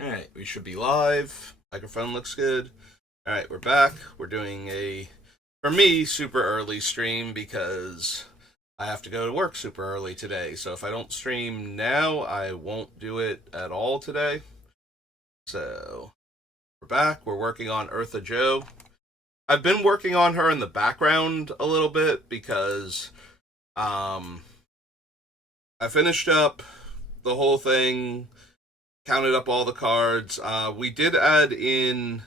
Alright, we should be live. Microphone looks good. Alright, we're back. We're doing a, for me, super early stream because I have to go to work super early today. So if I don't stream now, I won't do it at all today. So we're back. We're working on Eartha Joe. I've been working on her in the background a little bit because um, I finished up the whole thing, counted up all the cards. We did add in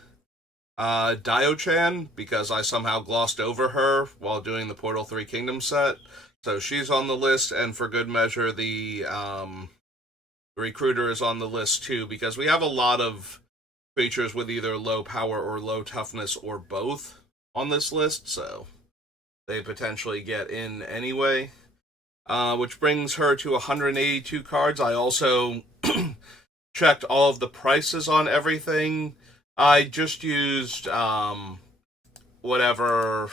Dio-chan because I somehow glossed over her while doing the Portal 3 Kingdom set. So she's on the list, and for good measure, the Recruiter is on the list too because we have a lot of creatures with either low power or low toughness or both on this list, so they potentially get in anyway. Which brings her to 182 cards. I also checked all of the prices on everything. I just used whatever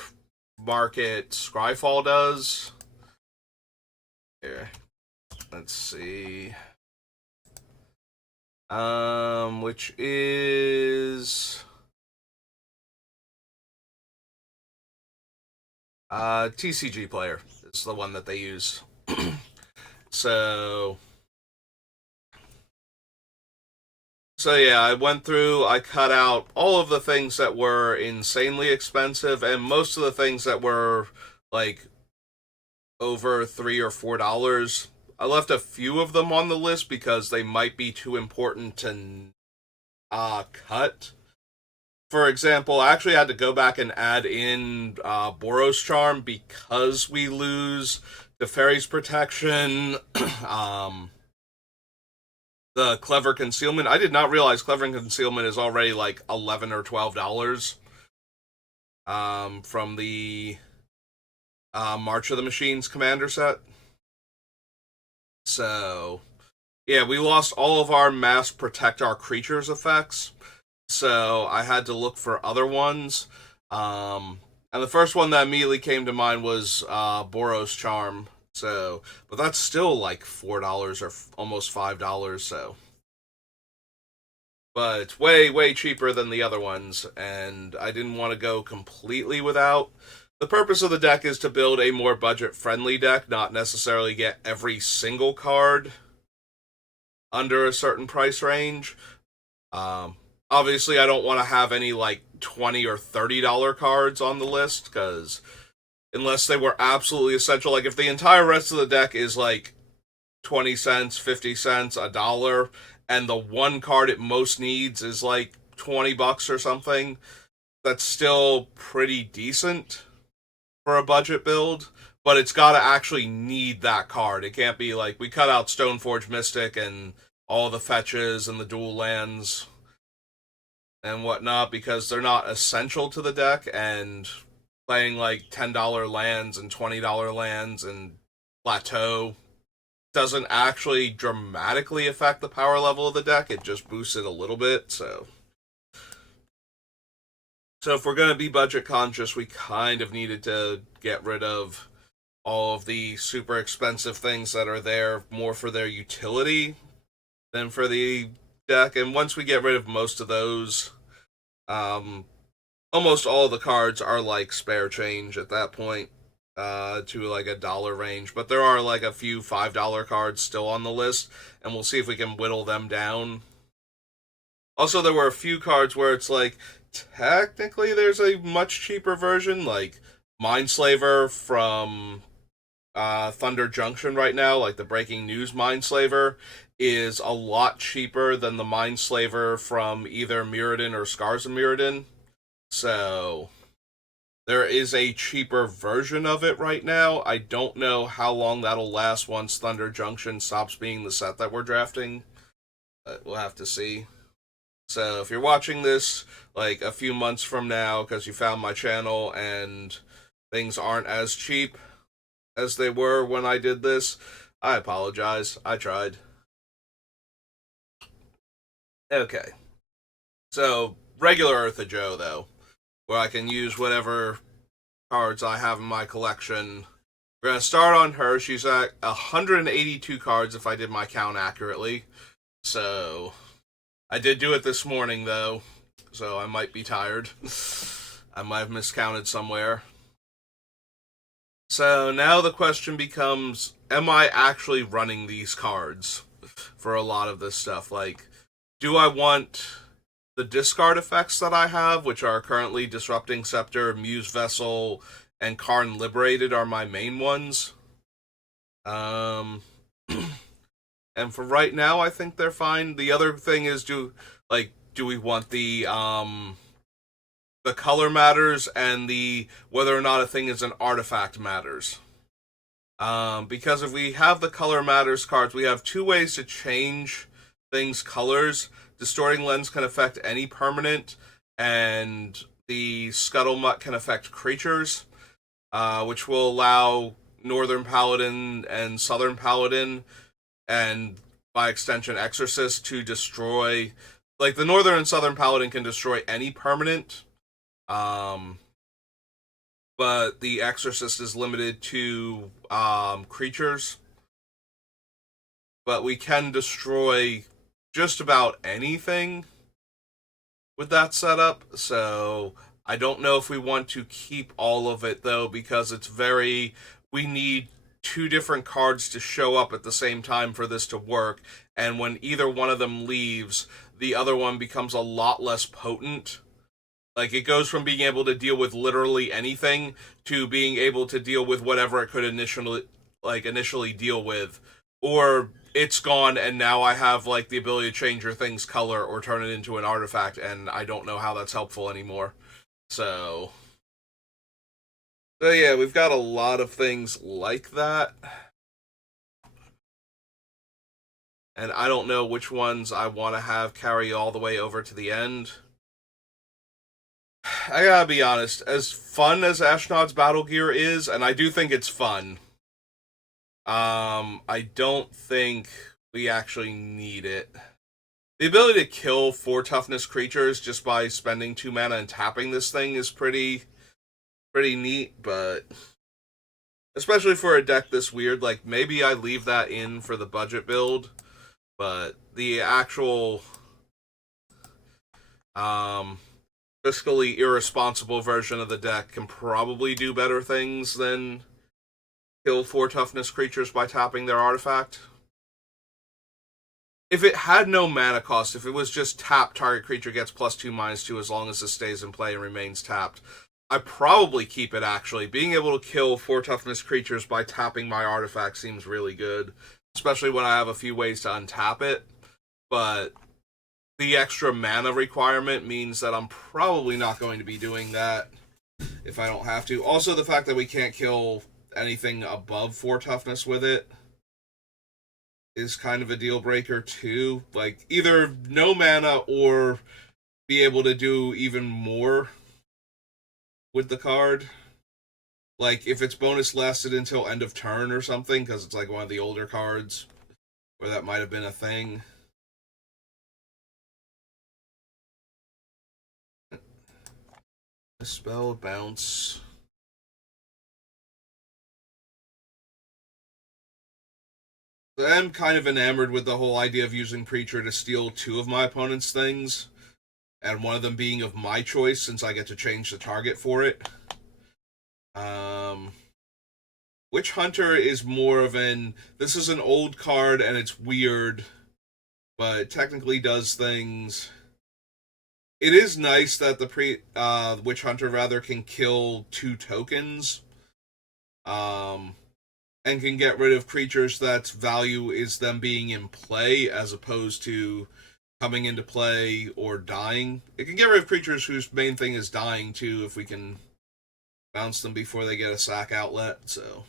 market Scryfall does. Here, let's see. Which is TCG Player is the one that they use. So So yeah, I went through, I cut out all of the things that were insanely expensive and most of the things that were like over $3 or $4. I left a few of them on the list because they might be too important to cut. For example, I actually had to go back and add in Boros Charm because we lose the Fairy's Protection, the Clever Concealment. I did not realize Clever Concealment is already like $11 or $12 from the March of the Machines commander set. So, yeah, we lost all of our mass protect our creatures effects. So I had to look for other ones. And the first one that immediately came to mind was Boros Charm. So, but that's still like $4 or almost $5. So, but it's way way cheaper than the other ones, and I didn't want to go completely without. The purpose of the deck is to build a more budget friendly deck, not necessarily get every single card under a certain price range. Obviously, I don't want to have any like $20 or $30 cards on the list because unless they were absolutely essential, like if the entire rest of the deck is like 20 cents, 50 cents, $1, and the one card it most needs is like $20 or something, that's still pretty decent for a budget build. But it's got to actually need that card. It can't be like we cut out Stoneforge Mystic and all the fetches and the dual lands and whatnot because they're not essential to the deck. And playing like $10 lands and $20 lands and Plateau doesn't actually dramatically affect the power level of the deck. It just boosts it a little bit. So if we're gonna be budget conscious, we kind of needed to get rid of all of the super expensive things that are there more for their utility than for the deck. And once we get rid of most of those, um, almost all of the cards are like spare change at that point, to like $1 range. But there are like a few $5 cards still on the list, and we'll see if we can whittle them down. Also, there were a few cards where it's like technically there's a much cheaper version, like Mindslaver from Thunder Junction right now, like the breaking news Mindslaver, is a lot cheaper than the Mindslaver from either Mirrodin or Scars of Mirrodin. So there is a cheaper version of it right now. I don't know how long that'll last once Thunder Junction stops being the set that we're drafting. We'll have to see. So if you're watching this like a few months from now because you found my channel and things aren't as cheap as they were when I did this, I apologize. I tried. Okay. So regular Eartha Joe though, where I can use whatever cards I have in my collection. We're gonna start on her. She's at 182 cards if I did my count accurately. So I did do it this morning, though, so I might be tired. I might have miscounted somewhere. So now the question becomes, am I actually running these cards for a lot of this stuff? Like, do I want the discard effects that I have, which are currently Disrupting Scepter, Muse Vessel, and Karn Liberated are my main ones. Um, and for right now, I think they're fine. The other thing is, do we want the color matters and the whether or not a thing is an artifact matters. Because if we have the color matters cards, we have two ways to change things' colors. Distorting Lens can affect any permanent, and the Scuttlemutt can affect creatures, which will allow Northern Paladin and Southern Paladin, and by extension Exorcist, to destroy. Like, the Northern and Southern Paladin can destroy any permanent, but the Exorcist is limited to creatures. But we can destroy just about anything with that setup, so I don't know if we want to keep all of it, though, because it's very... We need two different cards to show up at the same time for this to work, and when either one of them leaves, the other one becomes a lot less potent. Like, it goes from being able to deal with literally anything to being able to deal with whatever it could initially deal with. Or it's gone and now I have, like, the ability to change your thing's color or turn it into an artifact, and I don't know how that's helpful anymore. So yeah, we've got a lot of things like that. And I don't know which ones I want to have carry all the way over to the end. I gotta be honest, as fun as Ashnod's Battle Gear is, and I do think it's fun, I don't think we actually need it. The ability to kill 4 toughness creatures just by spending 2 mana and tapping this thing is pretty neat, but especially for a deck this weird, like, maybe I leave that in for the budget build, but the actual fiscally irresponsible version of the deck can probably do better things than kill 4 toughness creatures by tapping their artifact. If it had no mana cost, if it was just tap, target creature gets +2/-2 as long as it stays in play and remains tapped, I'd probably keep it, actually. Being able to kill 4 toughness creatures by tapping my artifact seems really good, especially when I have a few ways to untap it, but the extra mana requirement means that I'm probably not going to be doing that if I don't have to. Also, the fact that we can't kill anything above 4 toughness with it is kind of a deal breaker too. Like, either no mana or be able to do even more with the card. Like, if its bonus lasted until end of turn or something, because it's like one of the older cards where that might have been a thing. Spell, bounce. I'm kind of enamored with the whole idea of using Preacher to steal 2 of my opponent's things, and one of them being of my choice since I get to change the target for it. Witch Hunter is more of an... This is an old card and it's weird, but it technically does things... It is nice that the Witch Hunter rather can kill 2 tokens, and can get rid of creatures that's value is them being in play as opposed to coming into play or dying. It can get rid of creatures whose main thing is dying too, if we can bounce them before they get a sack outlet. So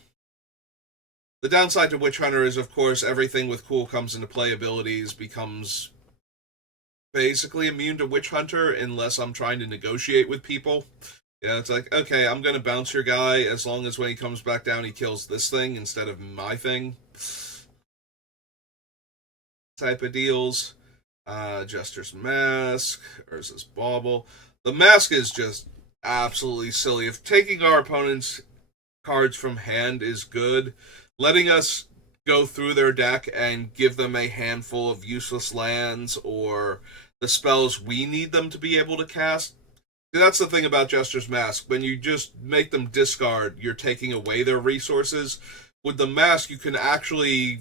the downside to Witch Hunter is, of course, everything with cool comes into play abilities becomes basically immune to Witch Hunter unless I'm trying to negotiate with people. Yeah, it's like, okay, I'm gonna bounce your guy as long as when he comes back down he kills this thing instead of my thing. Type of deals. Jester's Mask, Urza's Bauble. The Mask is just absolutely silly. If taking our opponent's cards from hand is good, letting us go through their deck and give them a handful of useless lands or the spells we need them to be able to cast. That's the thing about Jester's Mask. When you just make them discard, you're taking away their resources. With the mask, you can actually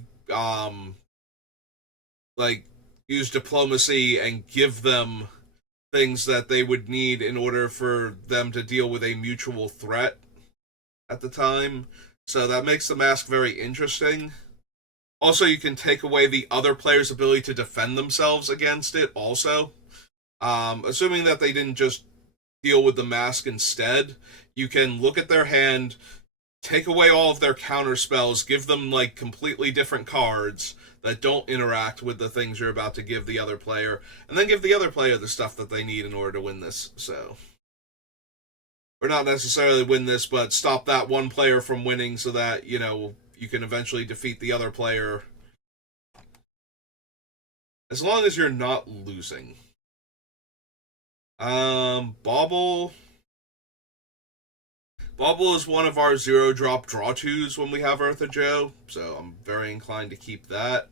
like use diplomacy and give them things that they would need in order for them to deal with a mutual threat at the time. So that makes the mask very interesting. Also, you can take away the other player's ability to defend themselves against it, also. Assuming that they didn't just deal with the mask instead, you can look at their hand, take away all of their counter spells, give them like completely different cards that don't interact with the things you're about to give the other player, and then give the other player the stuff that they need in order to win this. So, or not necessarily win this, but stop that one player from winning so that, you can eventually defeat the other player. As long as you're not losing. Bauble. Bauble is one of our 0-drop draw twos when we have Ertha Joe, so I'm very inclined to keep that.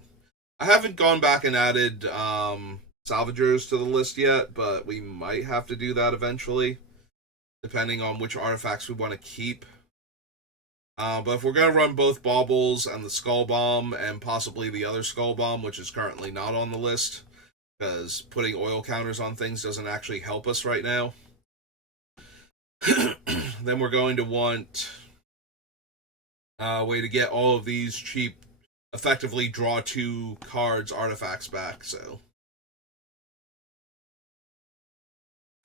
I haven't gone back and added Salvagers to the list yet, but we might have to do that eventually, depending on which artifacts we want to keep. But if we're going to run both Baubles and the Skull Bomb, and possibly the other Skull Bomb, which is currently not on the list, because putting oil counters on things doesn't actually help us right now, then we're going to want a way to get all of these cheap, effectively draw 2 cards artifacts back. So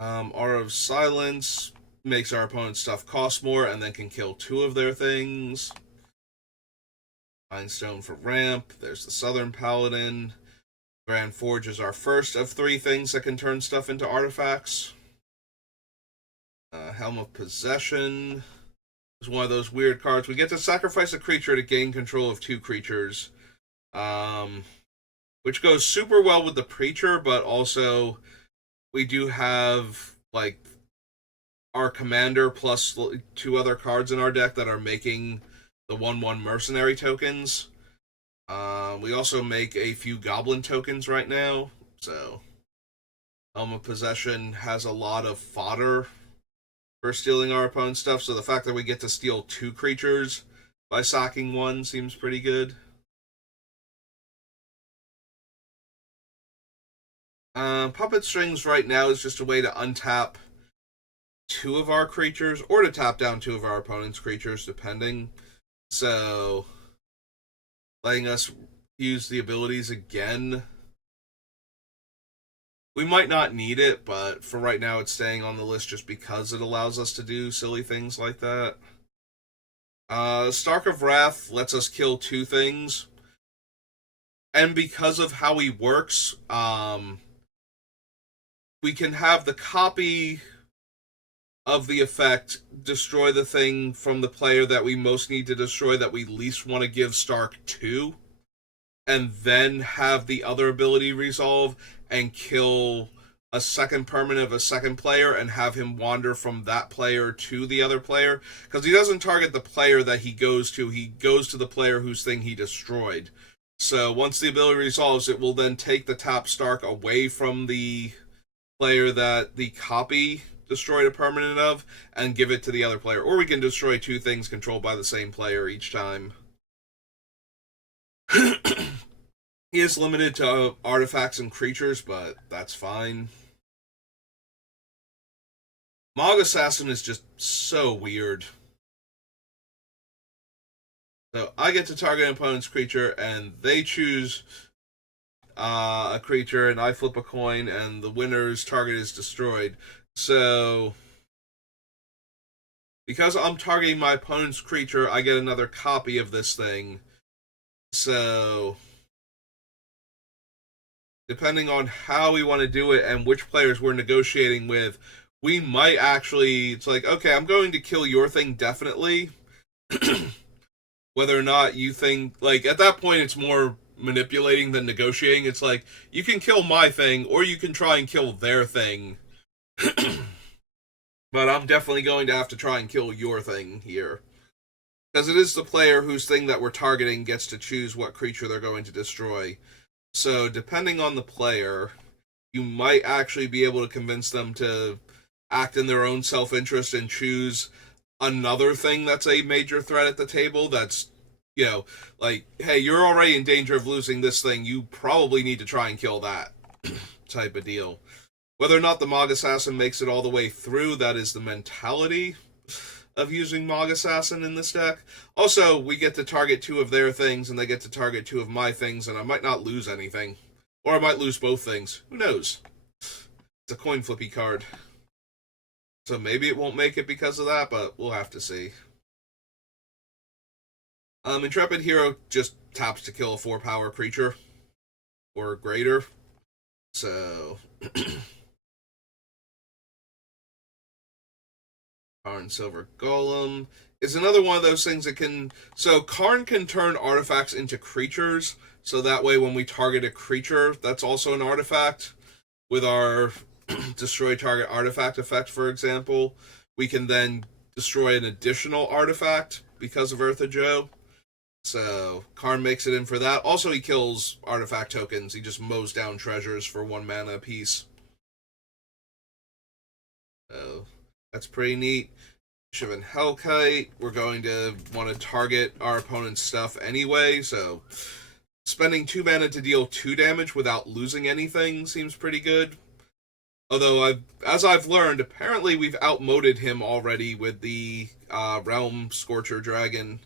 Aura of Silence makes our opponent's stuff cost more and then can kill 2 of their things. Mindstone for ramp. There's the Southern Paladin. Grand Forge is our first of 3 things that can turn stuff into artifacts. Helm of Possession is one of those weird cards. We get to sacrifice a creature to gain control of 2 creatures, which goes super well with the Preacher, but also we do have like our Commander plus 2 other cards in our deck that are making the 1/1 Mercenary tokens. We also make a few Goblin tokens right now, so Helm of Possession has a lot of fodder for stealing our opponent's stuff, so the fact that we get to steal 2 creatures by sacking 1 seems pretty good. Puppet Strings right now is just a way to untap 2 of our creatures, or to tap down 2 of our opponent's creatures, depending. So, letting us use the abilities again. We might not need it, but for right now it's staying on the list just because it allows us to do silly things like that. Stark of Wrath lets us kill 2 things. And because of how he works, we can have the copy of the effect destroy the thing from the player that we most need to destroy, that we least want to give Stark to, and then have the other ability resolve and kill a second permanent of a second player and have him wander from that player to the other player. Because he doesn't target the player that he goes to the player whose thing he destroyed. So once the ability resolves, it will then take the top Stark away from the player that the copy destroyed a permanent of and give it to the other player. Or we can destroy 2 things controlled by the same player each time. He is limited to artifacts and creatures, but that's fine. Mog Assassin is just so weird. So I get to target an opponent's creature, and they choose a creature, and I flip a coin, and the winner's target is destroyed. So, because I'm targeting my opponent's creature, I get another copy of this thing. So, depending on how we want to do it and which players we're negotiating with, we might actually, it's like, okay, I'm going to kill your thing definitely. Whether or not you think, like, at that point it's more manipulating than negotiating. It's like, you can kill my thing, or you can try and kill their thing. But I'm definitely going to have to try and kill your thing here. Because it is the player whose thing that we're targeting gets to choose what creature they're going to destroy. So, depending on the player, you might actually be able to convince them to act in their own self-interest and choose another thing that's a major threat at the table that's, you know, like, hey, you're already in danger of losing this thing, you probably need to try and kill that type of deal. Whether or not the Mog Assassin makes it all the way through, that is the mentality of using Mog Assassin in this deck. Also, we get to target two of their things, and they get to target two of my things, and I might not lose anything. Or I might lose both things. Who knows? It's a coin flippy card. So maybe it won't make it because of that, but we'll have to see. Intrepid Hero just taps to kill a 4-power creature. Or greater. So... Karn Silver Golem is another one of those things that can... So Karn can turn artifacts into creatures, so that way when we target a creature, that's also an artifact. With our destroy target artifact effect, for example, we can then destroy an additional artifact because of Ertha Joe. So Karn makes it in for that. Also, he kills artifact tokens. He just mows down treasures for 1 mana apiece. So that's pretty neat. Shivan Hellkite, we're going to want to target our opponent's stuff anyway, so spending 2 mana to deal 2 damage without losing anything seems pretty good. Although, as I've learned, apparently we've outmoded him already with the Realm Scorcher Dragon,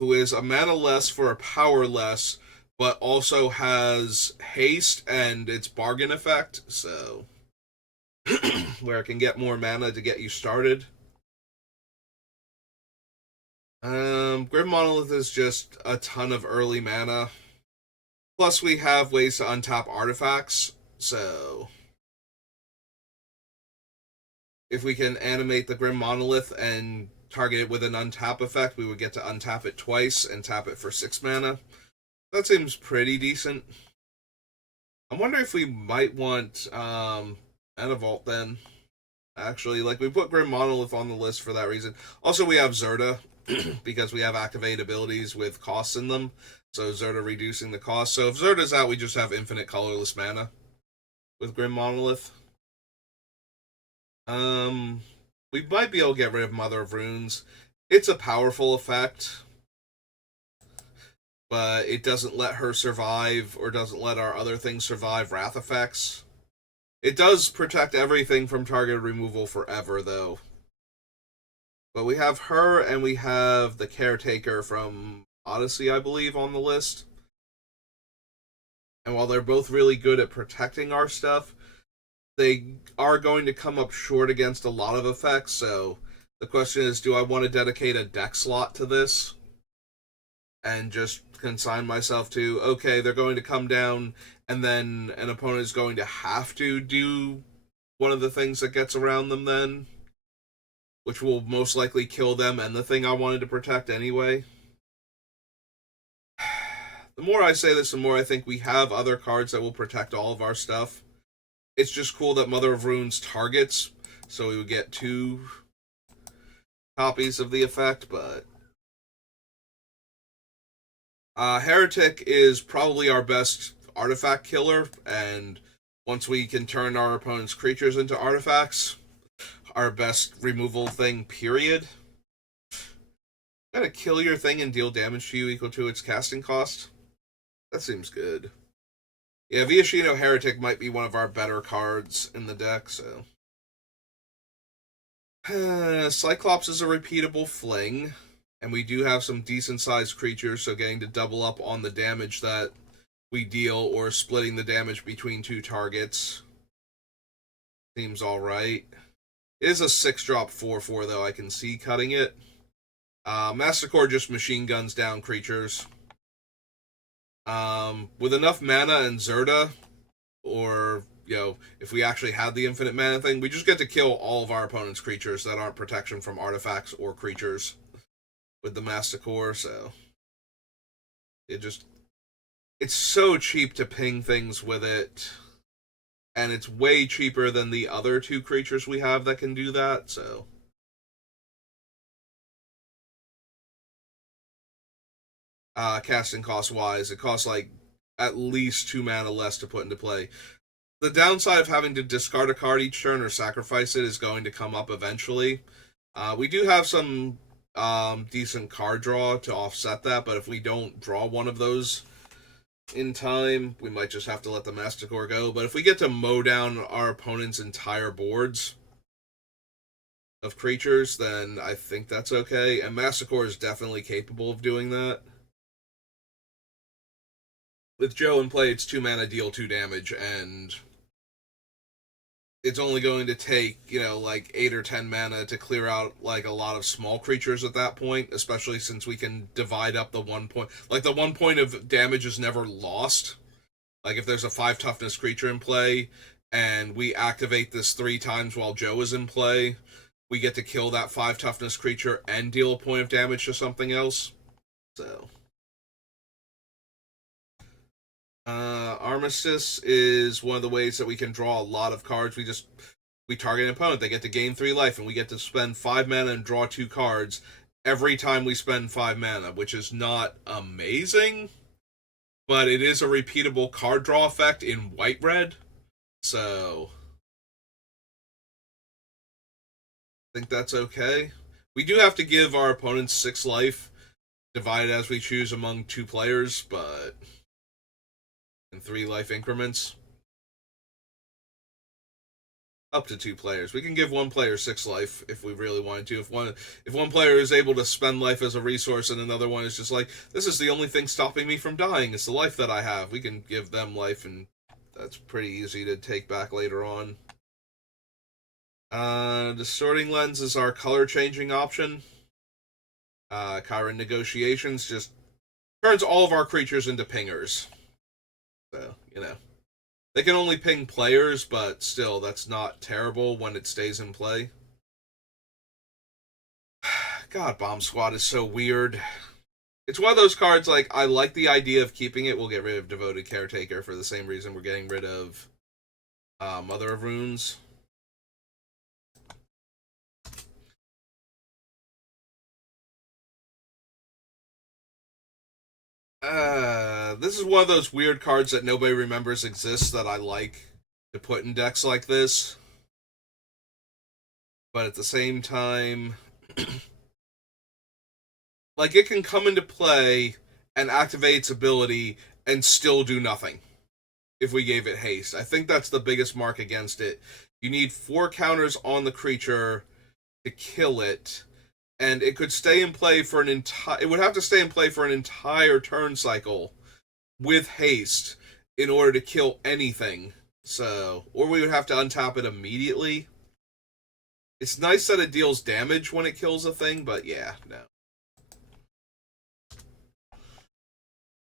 who is a mana less for a power less, but also has haste and its bargain effect, so where it can get more mana to get you started. Grim Monolith is just a ton of early mana. Plus, we have ways to untap artifacts, so if we can animate the Grim Monolith and target it with an untap effect, we would get to untap it twice and tap it for 6 mana. That seems pretty decent. I wonder if we might want Mana Vault then. Actually, like, we put Grim Monolith on the list for that reason. Also, we have Zerta, because we have activate abilities with costs in them. So Zerta reducing the cost. So if Zerta's out, we just have infinite colorless mana with Grim Monolith. We might be able to get rid of Mother of Runes. It's a powerful effect, but it doesn't let her survive, or doesn't let our other things survive wrath effects. It does protect everything from target removal forever, though. But we have her, and we have the Caretaker from Odyssey, I believe, on the list. And while they're both really good at protecting our stuff, they are going to come up short against a lot of effects, so the question is, do I want to dedicate a deck slot to this? And just consign myself to, okay, they're going to come down, and then an opponent is going to have to do one of the things that gets around them then, which will most likely kill them and the thing I wanted to protect anyway. The more I say this, the more I think we have other cards that will protect all of our stuff. It's just cool that Mother of Runes targets, so we would get 2 copies of the effect, but Heretic is probably our best artifact killer, and once we can turn our opponent's creatures into artifacts, our best removal thing, period. Gotta kill your thing and deal damage to you equal to its casting cost. That seems good. Yeah, Viashino Heretic might be one of our better cards in the deck, so. Cyclops is a repeatable fling, and we do have some decent-sized creatures, so getting to double up on the damage that we deal, or splitting the damage between 2 targets, seems alright. It is a 6-drop 4/4, though. I can see cutting it. Mastercore just machine guns down creatures. With enough mana and Zerta, or, you know, if we actually had the infinite mana thing, we just get to kill all of our opponent's creatures that aren't protection from artifacts or creatures with the Mastercore, so it's so cheap to ping things with it, and it's way cheaper than the other 2 creatures we have that can do that, so. Casting cost wise, it costs like at least 2 mana less to put into play. The downside of having to discard a card each turn or sacrifice it is going to come up eventually. We do have some decent card draw to offset that, but if we don't draw one of those in time, we might just have to let the Masticore go. But if we get to mow down our opponent's entire boards of creatures, then I think that's okay. And Masticore is definitely capable of doing that. With Joe in play, it's 2 mana, deal 2 damage, and it's only going to take, like 8 or 10 mana to clear out, like, a lot of small creatures at that point, especially since we can divide up the 1 point. Like, the 1 point of damage is never lost. Like, if there's a 5 toughness creature in play, and we activate this 3 times while Joe is in play, we get to kill that 5 toughness creature and deal a point of damage to something else. So Armistice is one of the ways that we can draw a lot of cards. We target an opponent, they get to gain 3 life, and we get to spend 5 mana and draw 2 cards every time we spend 5 mana, which is not amazing, but it is a repeatable card draw effect in white-red, so I think that's okay. We do have to give our opponents 6 life, divided as we choose among 2 players, but in 3 life increments. Up to 2 players. We can give 1 player 6 life if we really wanted to. If one player is able to spend life as a resource and another one is just like, this is the only thing stopping me from dying, it's the life that I have, we can give them life, and that's pretty easy to take back later on. Distorting Lens is our color changing option. Chiron Negotiations just turns all of our creatures into pingers. So, they can only ping players, but still, that's not terrible when it stays in play. God, Bomb Squad is so weird. It's one of those cards, like, I like the idea of keeping it. We'll get rid of Devoted Caretaker for the same reason we're getting rid of Mother of Runes. This is one of those weird cards that nobody remembers exists that I like to put in decks like this. But at the same time, like, it can come into play and activate its ability and still do nothing if we gave it haste. I think that's the biggest mark against it. You need 4 counters on the creature to kill it, and it could stay in play for it would have to stay in play for an entire turn cycle with haste in order to kill anything. So, or we would have to untap it immediately. It's nice that it deals damage when it kills a thing, but yeah, no.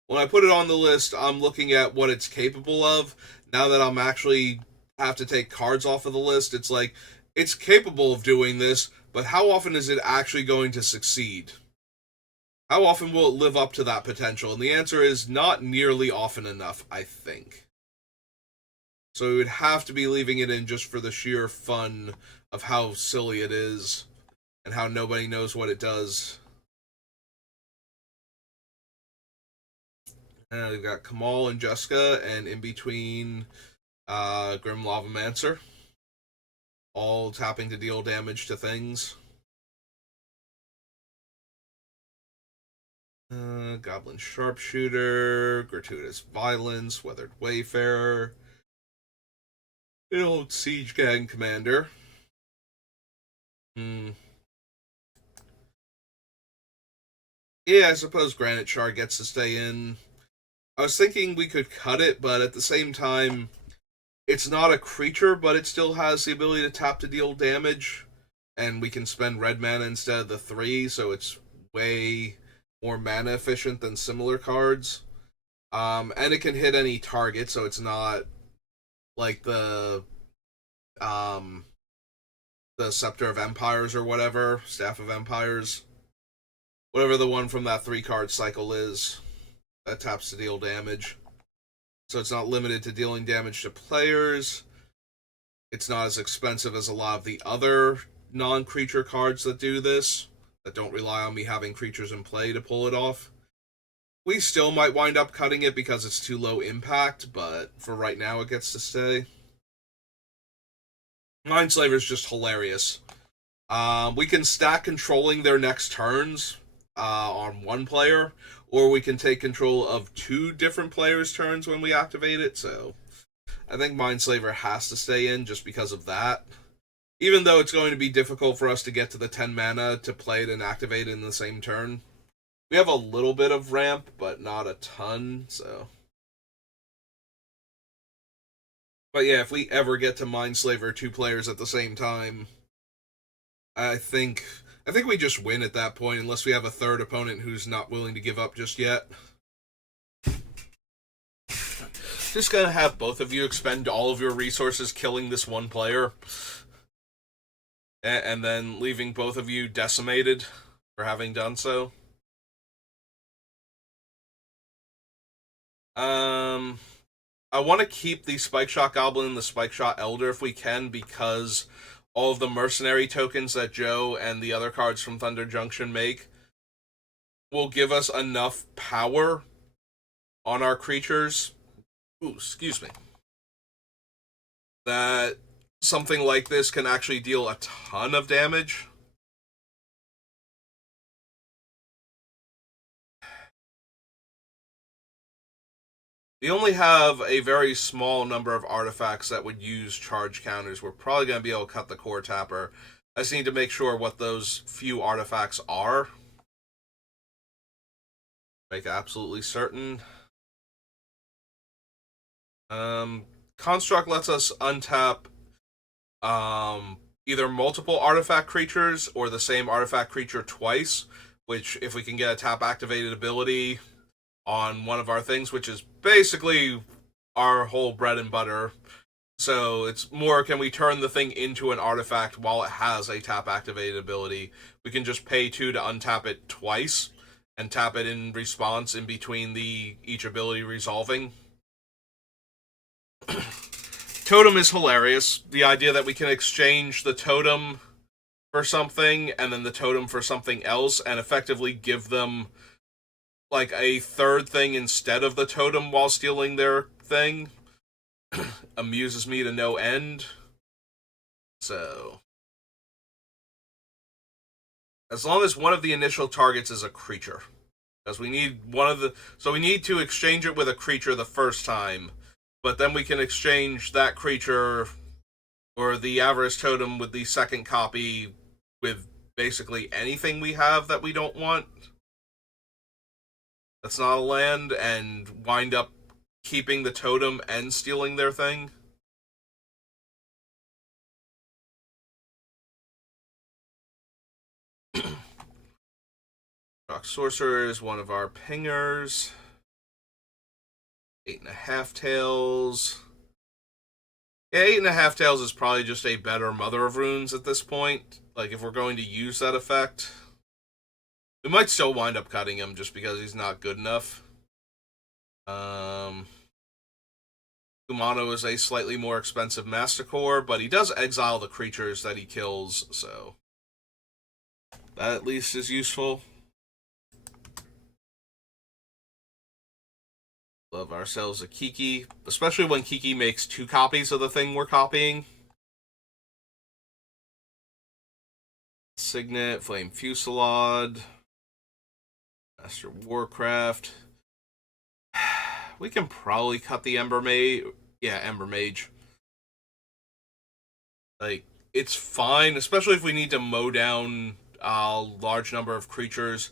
When I put it on the list, I'm looking at what it's capable of. Now that I'm actually have to take cards off of the list, it's like, it's capable of doing this, but how often is it actually going to succeed? How often will it live up to that potential? And the answer is not nearly often enough, I think. So we would have to be leaving it in just for the sheer fun of how silly it is and how nobody knows what it does. We've got Kamal and Jessica, and in between, Grim Lavamancer. All tapping to deal damage to things. Goblin Sharpshooter, Gratuitous Violence, Weathered Wayfarer, an old Siege Gang Commander. Yeah, I suppose Granite Shard gets to stay in. I was thinking we could cut it, but at the same time, it's not a creature, but it still has the ability to tap to deal damage, and we can spend red mana instead of the 3, so it's way more mana efficient than similar cards. And it can hit any target, so it's not like the Scepter of Empires or whatever, Staff of Empires. Whatever the one from that 3-card cycle is, that taps to deal damage. So it's not limited to dealing damage to players. It's not as expensive as a lot of the other non-creature cards that do this, that don't rely on me having creatures in play to pull it off. We still might wind up cutting it because it's too low impact, but for right now it gets to stay. Mindslaver is just hilarious. We can stack controlling their next turns on one player, or we can take control of two different players' turns when we activate it. So I think Mindslaver has to stay in just because of that. Even though it's going to be difficult for us to get to the 10 mana to play it and activate it in the same turn. We have a little bit of ramp, but not a ton, so. But yeah, if we ever get to Mindslaver two players at the same time, I think we just win at that point unless we have a third opponent who's not willing to give up just yet. Just gonna have both of you expend all of your resources killing this one player, and then leaving both of you decimated for having done so. I want to keep the Spike Shot Goblin and the Spike Shot Elder if we can, because all of the mercenary tokens that Joe and the other cards from Thunder Junction make will give us enough power on our creatures. Ooh, excuse me. That something like this can actually deal a ton of damage. We only have a very small number of artifacts that would use charge counters. We're probably going to be able to cut the core tapper. I just need to make sure what those few artifacts are. Make absolutely certain. Construct lets us untap either multiple artifact creatures or the same artifact creature twice, which if we can get a tap activated ability on one of our things, which is basically our whole bread and butter. So it's more, can we turn the thing into an artifact while it has a tap activated ability? We can just pay 2 to untap it twice and tap it in response in between each ability resolving. Totem is hilarious. The idea that we can exchange the totem for something and then the totem for something else and effectively give them like a third thing instead of the totem while stealing their thing amuses me to no end. So, as long as one of the initial targets is a creature, because we need we need to exchange it with a creature the first time, but then we can exchange that creature or the Avarice Totem with the second copy with basically anything we have that we don't want. That's not a land, and wind up keeping the totem and stealing their thing. Rock Sorcerer is one of our pingers. 8.5 Tails. Yeah, 8.5 Tails is probably just a better Mother of Runes at this point. Like, if we're going to use that effect. We might still wind up cutting him just because he's not good enough. Kumano is a slightly more expensive Masticore, but he does exile the creatures that he kills, so that at least is useful. Love ourselves a Kiki, especially when Kiki makes 2 copies of the thing we're copying. Signet, Flame Fusillade, Master Warcraft. We can probably cut the Ember Mage. Yeah, Ember Mage. Like, it's fine, especially if we need to mow down a large number of creatures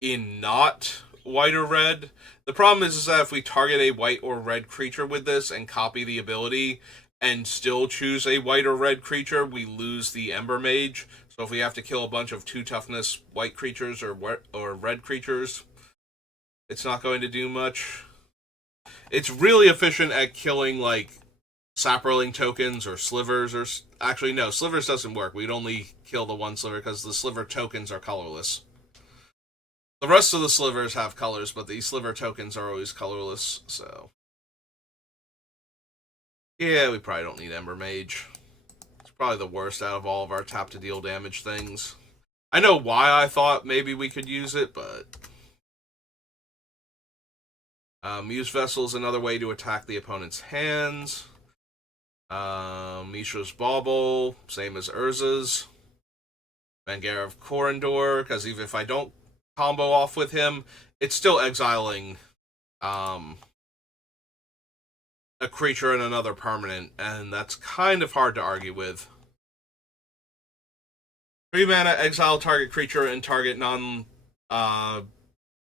in not white or red. The problem is that if we target a white or red creature with this and copy the ability and still choose a white or red creature, we lose the Ember Mage. So if we have to kill a bunch of 2 toughness white creatures or red creatures, it's not going to do much. It's really efficient at killing, like, Saproling tokens or slivers, or actually no, slivers doesn't work. We'd only kill the one sliver because the sliver tokens are colorless. The rest of the slivers have colors, but the sliver tokens are always colorless, so yeah, we probably don't need Ember Mage. It's probably the worst out of all of our tap to deal damage things. I know why I thought maybe we could use it, but Muse Vessel is another way to attack the opponent's hands. Mishra's Bauble, same as Urza's. Mangara of Corindor, because even if I don't combo off with him, it's still exiling um, a creature and another permanent, and that's kind of hard to argue with. 3 mana, exile target creature and target non.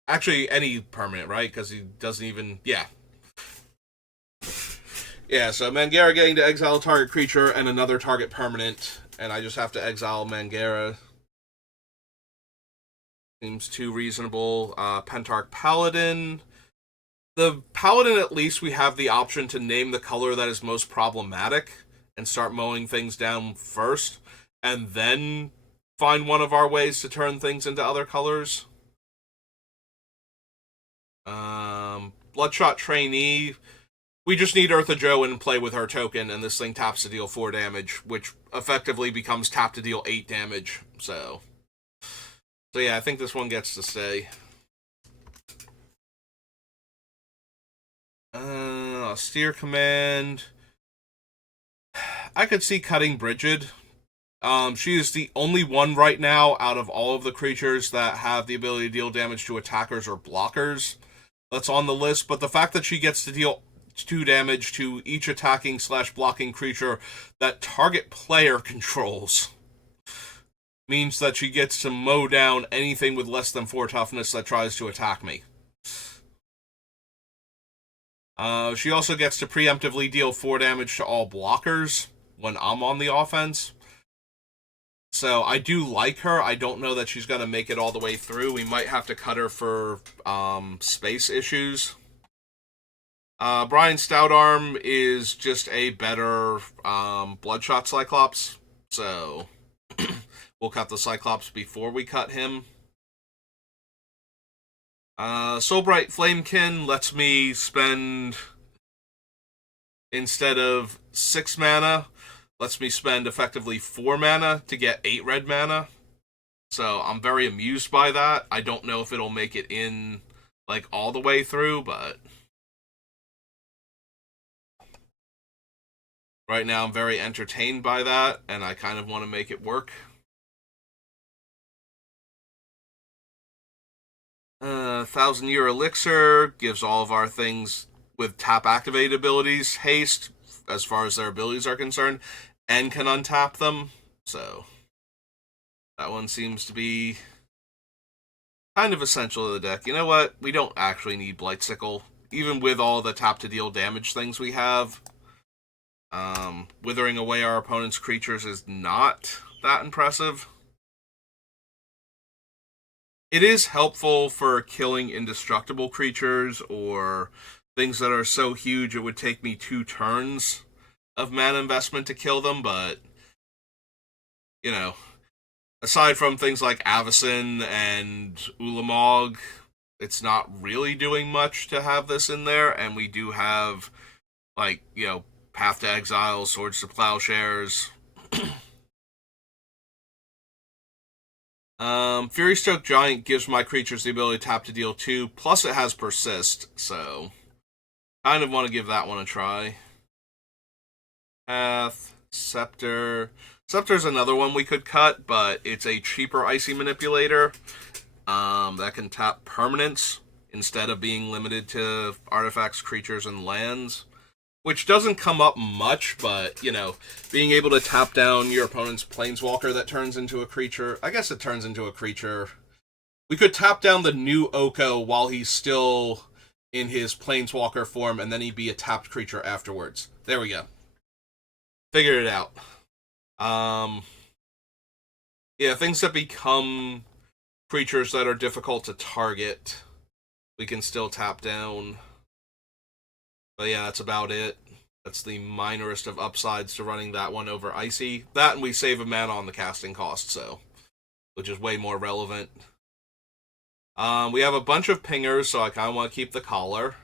Actually, any permanent, right? Because he doesn't even. Yeah. Yeah, so Mangara getting to exile target creature and another target permanent, and I just have to exile Mangara. Seems too reasonable. Pentarch Paladin. The Paladin, at least, we have the option to name the color that is most problematic and start mowing things down first, and then find one of our ways to turn things into other colors. Bloodshot Trainee. We just need Ertha Joe and play with her token, and this thing taps to deal 4 damage, which effectively becomes tap to deal 8 damage. So yeah, I think this one gets to stay. Austere Command. I could see cutting Brigid. She is the only one right now out of all of the creatures that have the ability to deal damage to attackers or blockers that's on the list, but the fact that she gets to deal 2 damage to each attacking / blocking creature that target player controls means that she gets to mow down anything with less than 4 toughness that tries to attack me. She also gets to preemptively deal 4 damage to all blockers when I'm on the offense. So I do like her. I don't know that she's going to make it all the way through. We might have to cut her for space issues. Brian Stoutarm is just a better Bloodshot Cyclops. So we'll cut the Cyclops before we cut him. Soulbright Flamekin lets me spend, instead of 6 mana, lets me spend effectively 4 mana to get 8 red mana. So I'm very amused by that. I don't know if it'll make it in like all the way through, but right now I'm very entertained by that, and I kind of want to make it work. 1,000-Year Elixir gives all of our things with tap activated abilities haste, as far as their abilities are concerned, and can untap them. So that one seems to be kind of essential to the deck. You know what? We don't actually need Blightsickle, even with all the tap to deal damage things we have. Withering away our opponent's creatures is not that impressive. It is helpful for killing indestructible creatures or things that are so huge it would take me 2 turns of mana investment to kill them, but, you know, aside from things like Avacyn and Ulamog, it's not really doing much to have this in there, and we do have, like, you know, Path to Exile, Swords to Plowshares. Furystoke Giant gives my creatures the ability to tap to deal 2, plus it has Persist, so kind of want to give that one a try. Path, Scepter. Scepter's another one we could cut, but it's a cheaper Icy Manipulator that can tap permanents instead of being limited to artifacts, creatures, and lands, which doesn't come up much, but, you know, being able to tap down your opponent's Planeswalker that turns into a creature. I guess it turns into a creature. We could tap down the new Oko while he's still in his Planeswalker form, and then he'd be a tapped creature afterwards. There we go. Figured it out. Yeah, things that become creatures that are difficult to target, we can still tap down. But yeah, that's about it. That's the minorest of upsides to running that one over Icy. That, and we save a mana on the casting cost, so, which is way more relevant. We have a bunch of pingers, so I kind of want to keep the collar.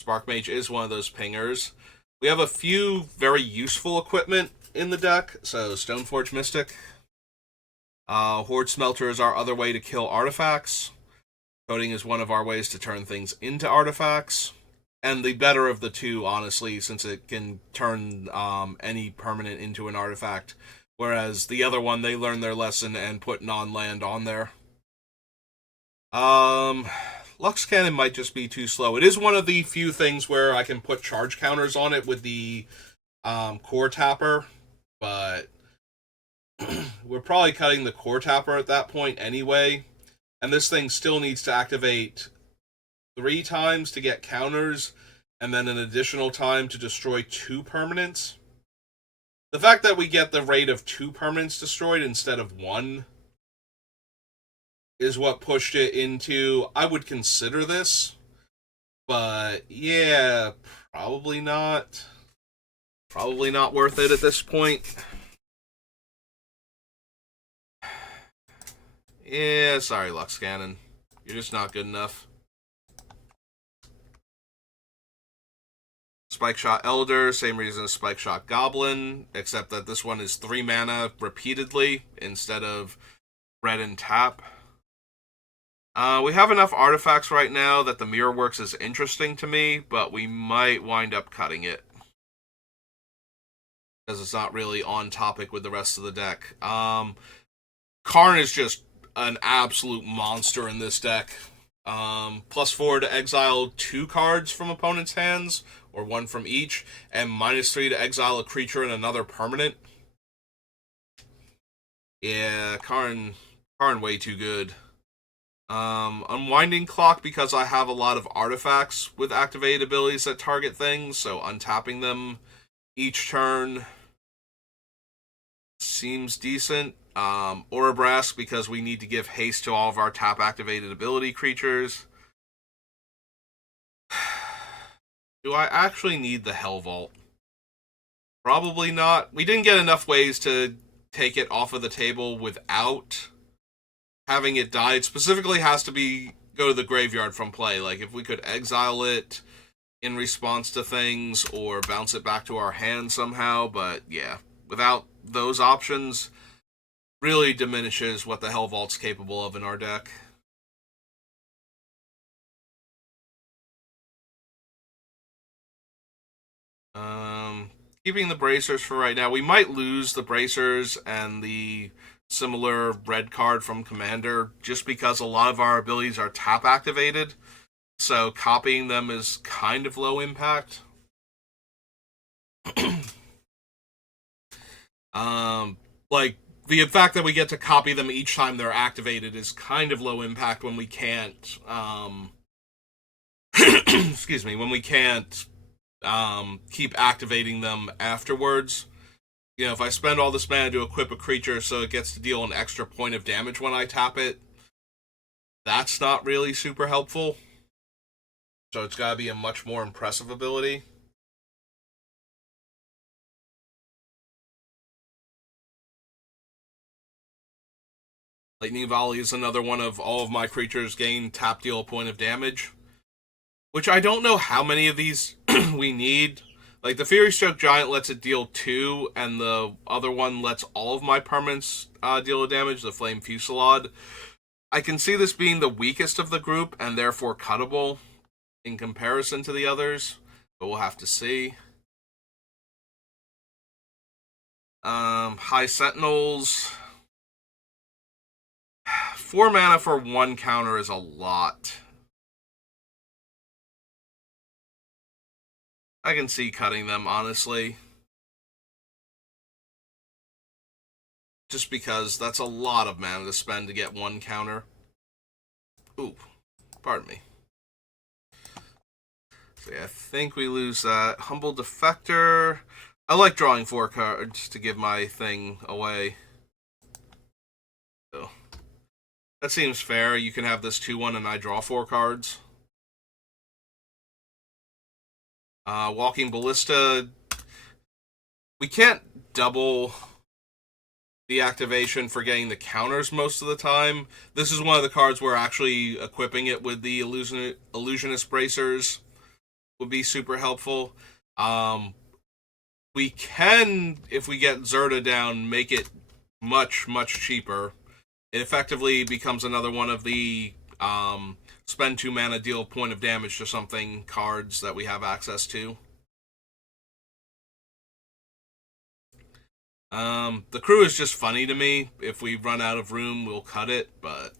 Sparkmage is one of those pingers. We have a few very useful equipment in the deck, so Stoneforge Mystic. Horde Smelter is our other way to kill artifacts. Coding is one of our ways to turn things into artifacts. and the better of the two, honestly, since it can turn any permanent into an artifact. Whereas the other one, they learned their lesson and put non-land on there. Um, Lux Cannon might just be too slow. It is one of the few things where I can put charge counters on it with the core tapper, but we're probably cutting the core tapper at that point anyway. And this thing still needs to activate 3 times to get counters, and then an additional time to destroy 2 permanents. The fact that we get the rate of 2 permanents destroyed instead of 1 is what pushed it into, I would consider this, but yeah, probably not. Probably not worth it at this point. Yeah, sorry, Lux Cannon. You're just not good enough. Spike Shot Elder, same reason as Spike Shot Goblin, except that this one is 3 mana repeatedly instead of red and tap. We have enough artifacts right now that the Mirror Works is interesting to me, but we might wind up cutting it. Because it's not really on topic with the rest of the deck. Karn is just an absolute monster in this deck. +4 to exile 2 cards from opponent's hands, or 1 from each, and -3 to exile a creature and another permanent. Yeah, Karn way too good. Unwinding Clock, because I have a lot of artifacts with activated abilities that target things, so untapping them each turn seems decent. Aurabrask, because we need to give haste to all of our tap activated ability creatures. Do I actually need the Hell Vault? Probably not. We didn't get enough ways to take it off of the table without having it die. It specifically has to go to the graveyard from play. Like, if we could exile it in response to things or bounce it back to our hand somehow, but yeah, without those options, really diminishes what the Hell Vault's capable of in our deck. Keeping the bracers for right now. We might lose the bracers and the similar red card from Commander just because a lot of our abilities are tap activated, so copying them is kind of low impact. Like, the fact that we get to copy them each time they're activated is kind of low impact when we can't excuse me, when we can't keep activating them afterwards. You know, if I spend all this mana to equip a creature so it gets to deal an extra point of damage when I tap it, that's not really super helpful. So it's got to be a much more impressive ability. Lightning Volley is another one of all of my creatures gain tap deal a point of damage, which I don't know how many of these we need. Like, the Fury Stroke Giant lets it deal 2, and the other one lets all of my permanents deal damage, the Flame Fusillade. I can see this being the weakest of the group, and therefore cuttable in comparison to the others, but we'll have to see. High Sentinels. 4 mana for 1 counter is a lot. I can see cutting them, honestly. Just because that's a lot of mana to spend to get 1 counter. Ooh, pardon me. So yeah, I think we lose that. Humble Defector. I like drawing 4 cards to give my thing away. So that seems fair. You can have this 2-1 and I draw 4 cards. Walking Ballista. We can't double the activation for getting the counters most of the time. This is one of the cards where actually equipping it with the Illusionist Bracers would be super helpful. We can, if we get Zerta down, make it much, much cheaper. It effectively becomes another one of the spend 2 mana, deal a point of damage to something cards that we have access to. The crew is just funny to me. If we run out of room, we'll cut it, but